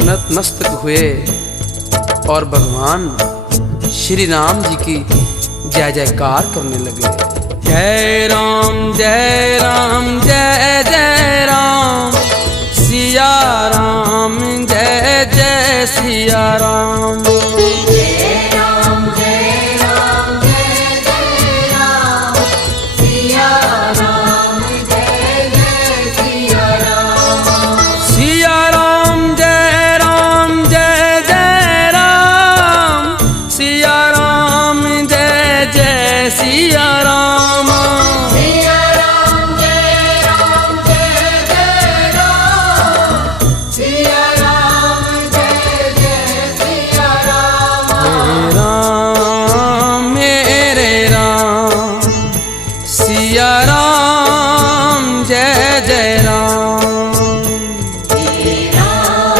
नतमस्तक हुए और भगवान श्री राम जी की जय जयकार करने लगे। जय राम जय राम जय जय राम, सिया राम जय जय सिया राम।